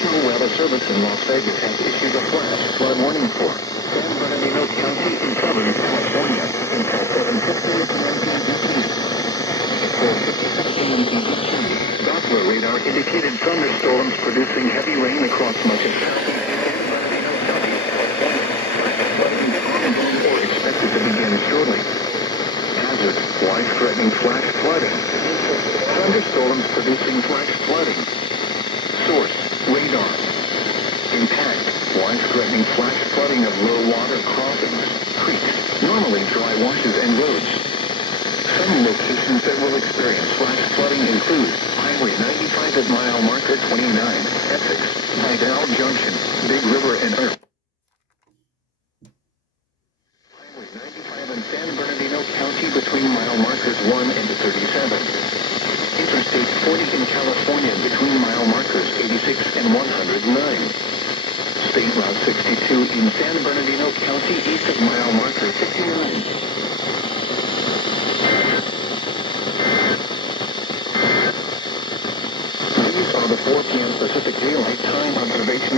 National Weather Service in Las Vegas has issued a flash flood warning for San Bernardino County in Southern California at 7:15 p.m. At 4:57 a.m. PDT, Doppler radar indicated thunderstorms producing heavy rain across much of southeast San Bernardino County, California. Flooding is ongoing or expected to begin shortly. Hazard, life-threatening flash flooding. Thunderstorms producing flash flooding. Source, radar. Impact, life-threatening flash flooding of low-water crossings, creeks, normally dry washes and roads. Some locations that will experience flash flooding include Highway 95 at mile marker 29, Essex, Vidal Junction, Big River and Earth. Highway 95 in San Bernardino County between mile markers 1 and 37. Interstate 40 in California between mile markers 86 and 109. State Route 62 in San Bernardino County east of mile marker 59. These are the 4 p.m. Pacific Daylight Time observations